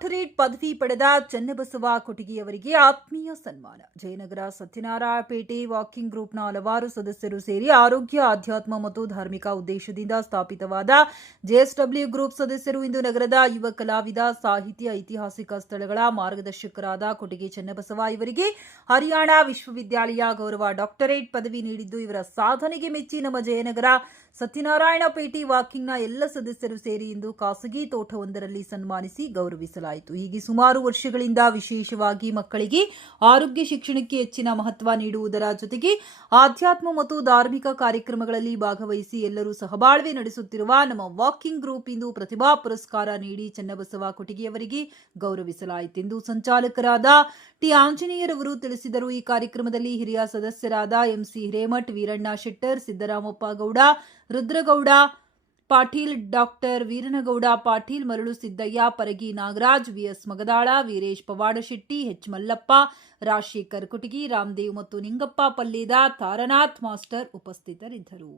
Doctorate ಪದವಿ ಪಡೆದ ಚನ್ನಬಸವ ಕೊಟಗಿಯವರಿಗೆ ಆತ್ಮೀಯ ಸನ್ಮಾನ. ಜಯನಗರ ಸತ್ಯನಾರಾಯಣಪೇಟೆ ವಾಕಿಂಗ್ ಗ್ರೂಪ್ನ ಹಲವಾರು ಸದಸ್ಯರು ಸೇರಿ ಆರೋಗ್ಯ, ಆಧ್ಯಾತ್ಮ ಮತ್ತು ಧಾರ್ಮಿಕ ಉದ್ದೇಶದಿಂದ ಸ್ಥಾಪಿತವಾದ ಜೆಎಸ್ಡಬ್ಲ್ಯೂ ಗ್ರೂಪ್ ಸದಸ್ಯರು ಇಂದು ನಗರದ ಯುವ ಕಲಾವಿದ, ಸಾಹಿತ್ಯ, ಐತಿಹಾಸಿಕ ಸ್ಥಳಗಳ ಮಾರ್ಗದರ್ಶಕರಾದ ಕೊಟಗಿ ಚನ್ನಬಸವ ಇವರಿಗೆ ಹರಿಯಾಣ ವಿಶ್ವವಿದ್ಯಾಲಯ ಗೌರವ ಡಾಕ್ಟರೇಟ್ ಪದವಿ ನೀಡಿದ್ದು, ಇವರ ಸಾಧನೆಗೆ ಮೆಚ್ಚಿ ನಮ್ಮ ಜಯನಗರ ಸತ್ಯನಾರಾಯಣಪೇಟೆ ವಾಕಿಂಗ್ನ ಎಲ್ಲ ಸದಸ್ಯರು ಸೇರಿ ಇಂದು ಖಾಸಗಿ ತೋಟವೊಂದರಲ್ಲಿ ಸನ್ಮಾನಿಸಿ ಗೌರವಿಸಲಾಯಿತು. ಹೀಗೆ ಸುಮಾರು ವರ್ಷಗಳಿಂದ ವಿಶೇಷವಾಗಿ ಮಕ್ಕಳಿಗೆ ಆರೋಗ್ಯ ಶಿಕ್ಷಣಕ್ಕೆ ಹೆಚ್ಚಿನ ಮಹತ್ವ ನೀಡುವುದರ ಜೊತೆಗೆ ಆಧ್ಯಾತ್ಮ ಮತ್ತು ಧಾರ್ಮಿಕ ಕಾರ್ಯಕ್ರಮಗಳಲ್ಲಿ ಭಾಗವಹಿಸಿ ಎಲ್ಲರೂ ಸಹಬಾಳ್ವೆ ನಡೆಸುತ್ತಿರುವ ನಮ್ಮ ವಾಕಿಂಗ್ ಗ್ರೂಪ್ ಇಂದು ಪ್ರತಿಭಾ ಪುರಸ್ಕಾರ ನೀಡಿ ಚನ್ನಬಸವ ಕೊಟಗಿಯವರಿಗೆ ಗೌರವಿಸಲಾಯಿತೆಂದು ಸಂಚಾಲಕರಾದ ಟಿ ಆಂಜನೇಯರವರು ತಿಳಿಸಿದರು. ಈ ಕಾರ್ಯಕ್ರಮದಲ್ಲಿ ಹಿರಿಯ ಸದಸ್ಯರಾದ ಎಂಸಿ ಹಿರೇಮಠ್, ವೀರಣ್ಣ ಶೆಟ್ಟರ್, ಸಿದ್ದರಾಮಪ್ಪ ಗೌಡ, ರುದ್ರಗೌಡ ಪಾಟೀಲ್, ಡಾಕ್ಟರ್ ವೀರನಗೌಡ ಪಾಟೀಲ್, ಮರಳು ಸಿದ್ದಯ್ಯ, ಪರಗಿ ನಾಗರಾಜ್, ವಿಎಸ್ ಮಗದಾಳ, ವೀರೇಶ್ ಪವಾಡಶೆಟ್ಟಿ, ಎಚ್ ಮಲ್ಲಪ್ಪ, ರಾಜಶೇಖರ್ ಕೊಟಗಿ, ರಾಮದೇವ್ ಮತ್ತು ನಿಂಗಪ್ಪ ಪಲ್ಲೇದ, ತಾರನಾಥ್ ಮಾಸ್ಟರ್ ಉಪಸ್ಥಿತರಿದ್ದರು.